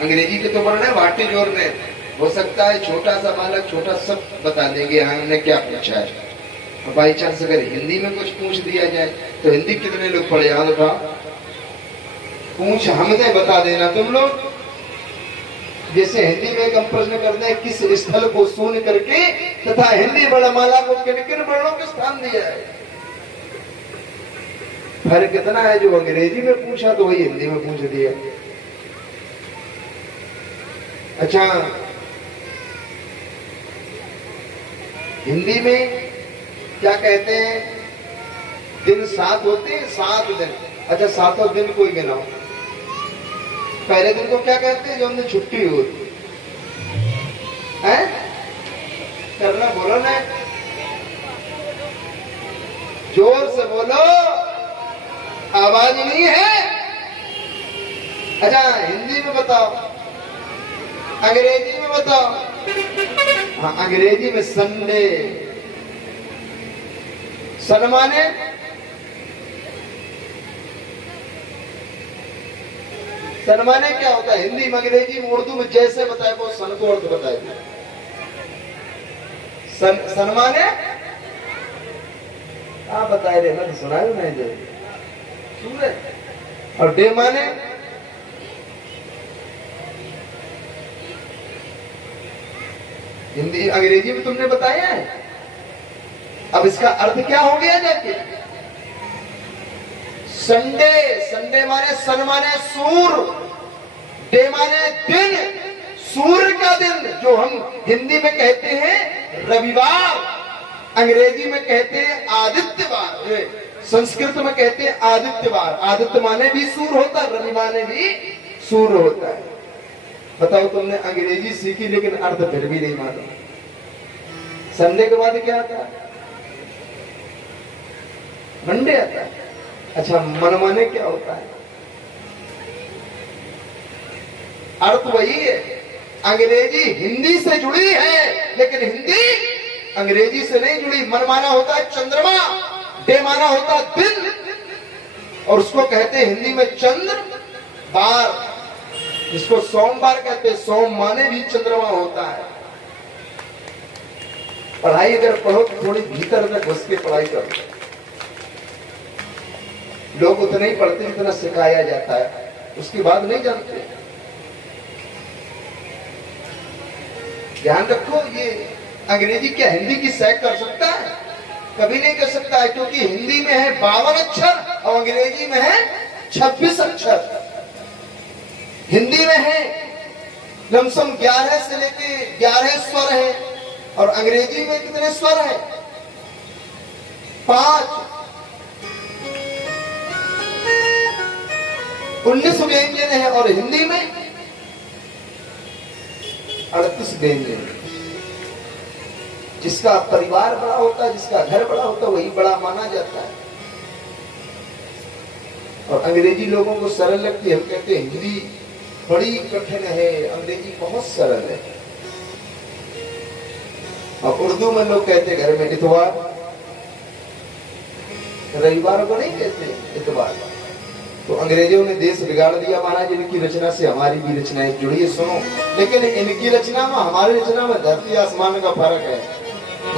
अंग्रेजी के तो वर्ण है वाटी जोर में, हो सकता है छोटा सा बालक छोटा सब बता देंगे हाँ हमने क्या पूछा है। और बाई चांस अगर हिंदी में कुछ पूछ दिया जाए तो हिंदी कितने लोग पढ़े, याद उठाओ, पूछ हमने बता देना तुम लोग। जैसे हिंदी में एक हम प्रश्न करते हैं किस स्थल को शून्य करके तथा हिंदी वर्णमाला को किन किन वर्णों के स्थान दिया है। फर्क कितना है, जो अंग्रेजी में पूछा तो वही हिंदी में पूछ दिया। अच्छा, हिंदी में क्या कहते हैं, दिन 7 होते हैं, 7 दिन। अच्छा, 7 दिन कोई गिनाओ। पहले दिन को क्या कहते हैं, जो हमने छुट्टी होती है, करना बोलो ना, जोर से बोलो, आवाज नहीं है। अच्छा, हिंदी में बताओ, अंग्रेजी में बताओ। हाँ, अंग्रेजी में संडे, सन माने सन माने क्या होता है, हिंदी में, अंग्रेजी में, उर्दू में जैसे बताए वो सन को अर्थ बताए। सन माने आप बताए रे, मैंने सुना ही नहीं, जो सुन रहे। और डे माने हिंदी अंग्रेजी में तुमने बताया है। अब इसका अर्थ क्या हो गया जाके, संडे, संडे माने सन माने सूर, डे माने दिन, सूर्य का दिन, जो हम हिंदी में कहते हैं रविवार, अंग्रेजी में कहते हैं आदित्यवार, संस्कृत में कहते हैं आदित्यवार। आदित्य माने भी सूर्य होता है, रवि माने भी सूर्य होता है। बताओ, तुमने अंग्रेजी सीखी लेकिन अर्थ फिर भी नहीं मालूम। संडे के बाद क्या आता है, मंडे आता है। अच्छा, मन माने क्या होता है, अर्थ वही है। अंग्रेजी हिंदी से जुड़ी है लेकिन हिंदी अंग्रेजी से नहीं जुड़ी। मन माना होता है चंद्रमा, डे माना होता है दिन, और उसको कहते हैं हिंदी में चंद्र बार, जिसको सोमवार कहते हैं। सोम माने भी चंद्रमा होता है। पढ़ाई अगर पढ़ो तो थोड़ी भीतर तक घुस के पढ़ाई करो। लोग उतना ही पढ़ते जितना सिखाया जाता है, उसके बाद नहीं जानते। ध्यान रखो, ये अंग्रेजी क्या हिंदी की सैक कर सकता है? कभी नहीं कर सकता है, क्योंकि हिंदी में है 52 अक्षर और अंग्रेजी में है 26 अक्षर। हिंदी में है लमसम 11 से लेके 11 स्वर है, और अंग्रेजी में कितने स्वर है? 5। 19 व्यंजन है, और हिंदी में 38 व्यंजन। जिसका परिवार बड़ा होता है, जिसका घर बड़ा होता है, वही बड़ा माना जाता है। और अंग्रेजी लोगों को सरल लगती है। हम कहते हैं हिंदी बड़ी कठिन है, अंग्रेजी बहुत सरल है। और उर्दू में लोग कहते घर में इतवार, रविवार को नहीं कहते इतवार। तो अंग्रेजों ने देश बिगाड़ दिया महाराज। इनकी रचना से हमारी भी रचनाएं जुड़ी है, सुनो। लेकिन इनकी रचना में हमारी रचना में धरती आसमान का फर्क है।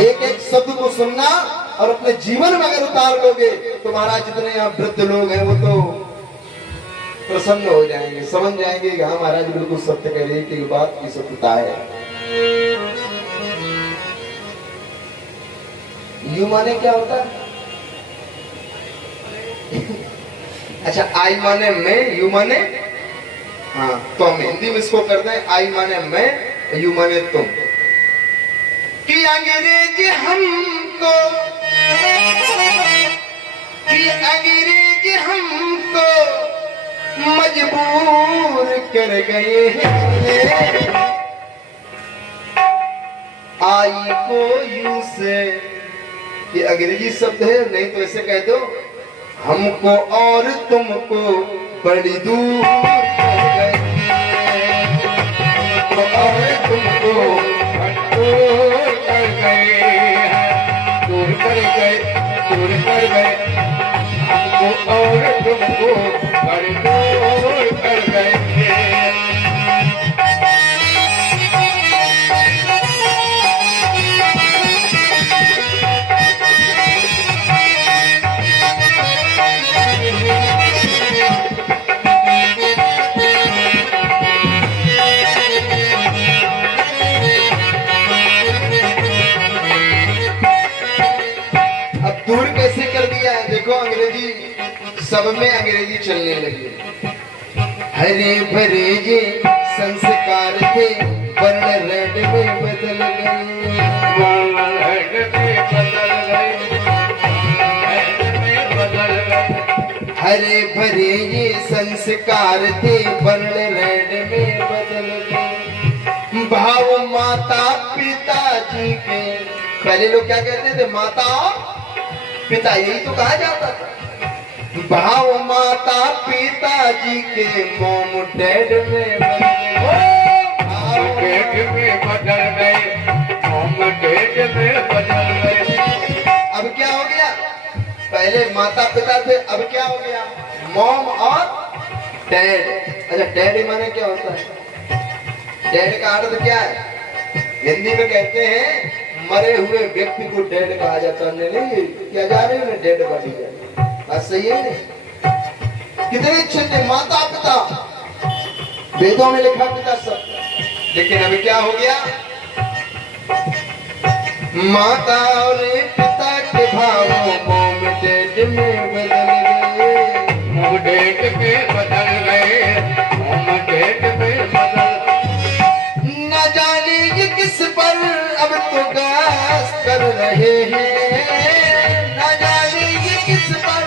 एक एक शब्द को सुनना और अपने जीवन में अगर उतार लोगे तो महाराज जितने यहाँ वृद्ध लोग हैं वो तो प्रसन्न हो जाएंगे, समझ जाएंगे कि हाँ महाराज बिल्कुल सत्य कह रहे हैं, कि बात की सत्यता है। यू माने क्या होता है? अच्छा, आई माने मैं, यू माने हाँ, तो हम हिंदी में इसको करते हैं आई माने मैं, यू माने तुम। कि अंग्रेजी हमको, कि अंग्रेजी हमको मजबूर कर गए हैं। आई को यू से, ये अंग्रेजी शब्द है, नहीं तो ऐसे कह दो हमको और तुमको बड़ी दूर कर गए, हमको और तुमको दूर कर गए, दूर कर गए, दूर कर गए, हमको और तुमको बड़ी दूर कर गए। सब में अंग्रेजी चलने लगी। हरे भरे ये संस्कार थे वर्ण रेड में बदल गए, हरे भरे ये संस्कार थे वर्ण रेड में बदल गए। भाव माता पिताजी के, पहले लोग क्या कहते थे, माता पिता, यही तो कहा जाता था। भाव माता पिताजी के मोम डैड में बदल गए, मोम डैड में बदल गए। अब क्या हो गया, पहले माता पिता थे, अब क्या हो गया, मॉम और डैड। अच्छा, डैड माने क्या होता है, डैड का अर्थ क्या है, हिंदी में कहते हैं मरे हुए व्यक्ति को डेड कहा जाता है। नहीं क्या जा रहे हैं, डेड बॉडी जा, बात सही है नहीं? कितने अच्छे थे माता पिता, वेदों में लिखा पिता सब, लेकिन अभी क्या हो गया, माता और पिता के भावों मोम डेड में बदल गए, मोम डेड में बदल गए, मोम डेड में बदल। न जाने ये किस पर अब तो गास कर रहे हैं, न जाने ये किस पर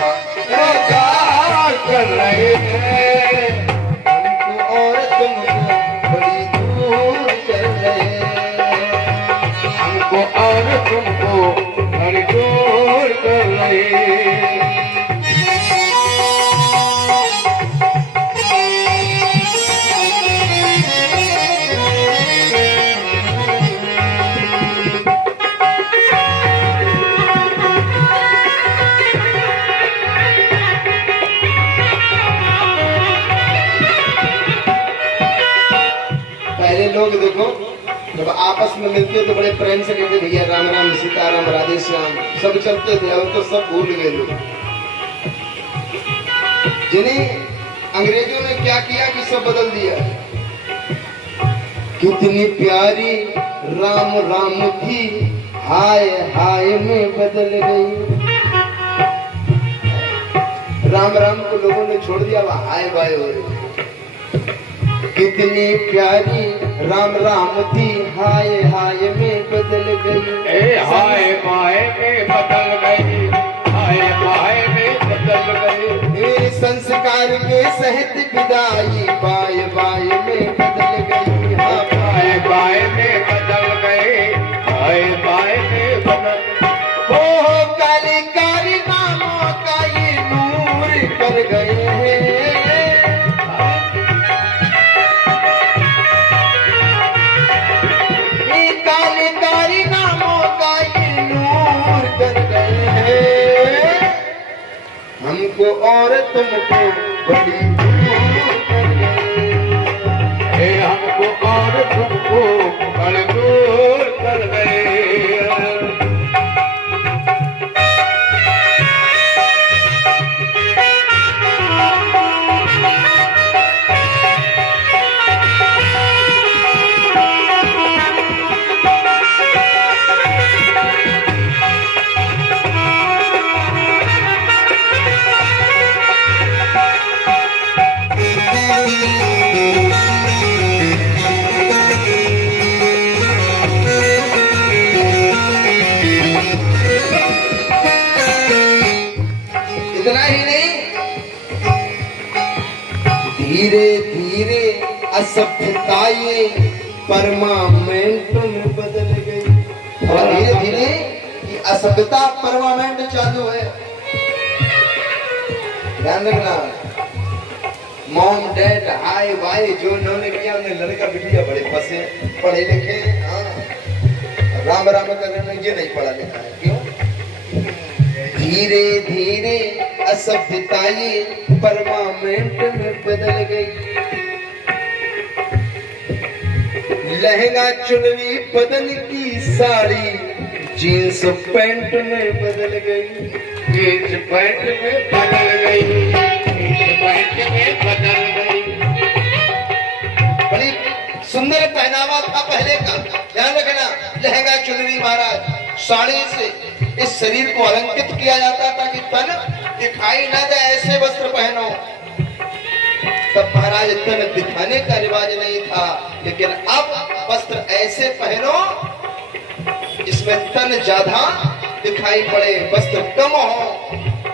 गास कर रहे हैं, हमको और तुमको बड़ी दूर कर रहे हैं, हमको और तुमको बड़ी दूर कर रहे हैं। लोग देखो जब आपस में मिलते तो बड़े प्रेम से कहते भैया राम राम सीताराम राधे श्याम सब चलते थे, अब तो सब भूल गए लोग। जिन्हें अंग्रेजों ने क्या किया कि सब बदल दिया। कितनी प्यारी राम राम थी, हाय हाय में बदल गई। राम राम को लोगों ने छोड़ दिया, वह हाय बाय हो रही। कितनी प्यारी राम राम थी, हाय हाय में बदल गई, हाय बाय में बदल गई, हाय बाय में बदल गई। संस्कार के सहित विदाई बाय बाय में बदल गई, हाँ बाय बाय में बदल गए, हाय बाय में बदल। ओ काली काली नामों का ये नूर कर गए हैं, हमको और तुमको बड़ी दूर कर गए, हमको और तुमको बड़ी दूर कर गए। धीरे धीरे असभ्यताएं परमानेंट में बदल गई, और धीरे धीरे ये असभ्यता परमानेंट चालू है। ध्यान रखना, मॉम डैड हाय भाई जो उन्होंने किया, उन्हें लड़का बिटिया बड़े फंसे पढ़े लिखे, हाँ राम राम करने में ये नहीं पढ़ा लिखा है, क्यों? धीरे धीरे असभ्यताएं परमानेंट में बदल गई, लहंगा चुनरी बदन की साड़ी जींस पैंट में बदल गई, जींस पैंट में बदल गई, जींस पैंट में बदल गई। बड़ी सुंदर पहनावा था पहले का, ध्यान रखना। लहंगा चुनरी महाराज साड़ी से इस शरीर को अलंकृत किया जाता था कि तन दिखाई ना दे ऐसे वस्त्र पहनो। तब महाराज तन दिखाने का रिवाज नहीं था, लेकिन अब वस्त्र ऐसे पहनो इसमें तन ज्यादा दिखाई पड़े, वस्त्र कम हो।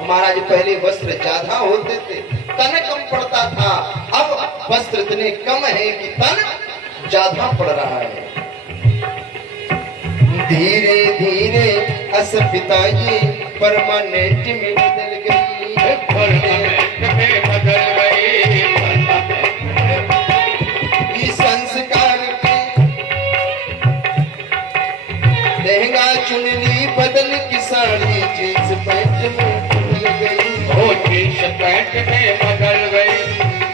महाराज पहले वस्त्र ज्यादा होते थे, तन कम पड़ता था। अब वस्त्र इतने कम है कि तन ज्यादा पड़ रहा है। धीरे धीरे अस्मिता ये परमानेंट में बदल गई, परमानेंट में बदल गई। इस संस्कार के लहंगा चुनरी बदल की साड़ी जींस पैंट में बदल गई। ओ जींस पैंट में बदल गई,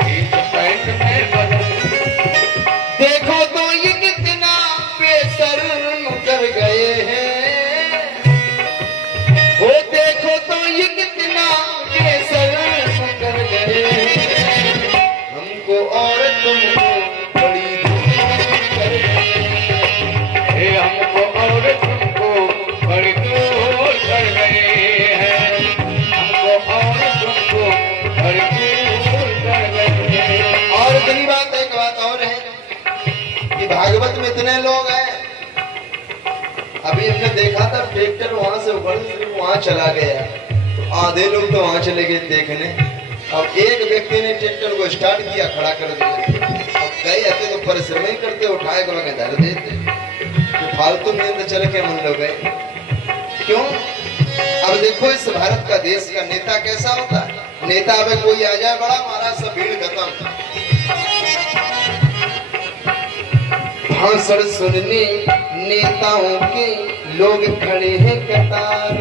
जींस पैंट में बदल गई। देखो तो ये कितना बेशर्म कर गए हैं, वो देखो तो ये कितना बेशर्म कर गए हैं। हमको और तुमको बड़ी दूर कर गए, हमको और तुमको बड़ी दूर कर गए हैं, हमको और तुमको बड़ी दूर कर गए हैं। और इतनी बात, एक बात और है कि भागवत में इतने लोग हैं। अभी हमने देखा था ट्रैक्टर वहां से उभर सिर्फ वहां चला गया, तो आधे लोग तो वहां चले गए देखने। अब एक व्यक्ति ने ट्रैक्टर को स्टार्ट किया, खड़ा कर दिया। अब गए आते तो परिश्रम ही करते, उठाए को लगे धर देते, तो फालतू नींद चल के मन लोग गए। क्यों? अब देखो इस भारत का देश का नेता कैसा होता है। नेता अब कोई आ जाए बड़ा, महाराज सब भीड़ खत्म। भाषण सुनने नेताओं के लोग खड़े हैं कतार,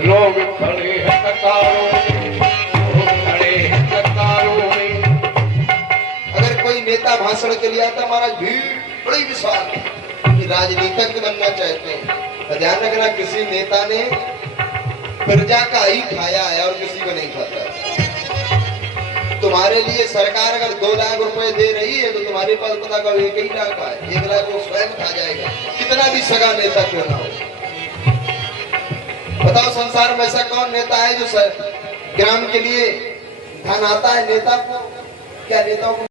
लोग खड़े हैं कतारों में, लोग खड़े हैं कतारों में। अगर कोई नेता भाषण के लिए आता, महाराज भीड़ बड़ी विशाल कि राजनीतिज्ञ बनना चाहते हैं। तो ध्यान रखना, किसी नेता ने प्रजा का ही खाया है और किसी को नहीं खाता। तुम्हारे लिए सरकार अगर 2 लाख रुपए दे रही है तो तुम्हारे पास पता करो 1 ही लाख का है, 1 लाख वो स्वयं खा जाएगा, कितना भी सगा नेता क्यों ना हो। बताओ संसार में ऐसा कौन नेता है जो ग्राम के लिए धन आता है नेता को? क्या नेताओं को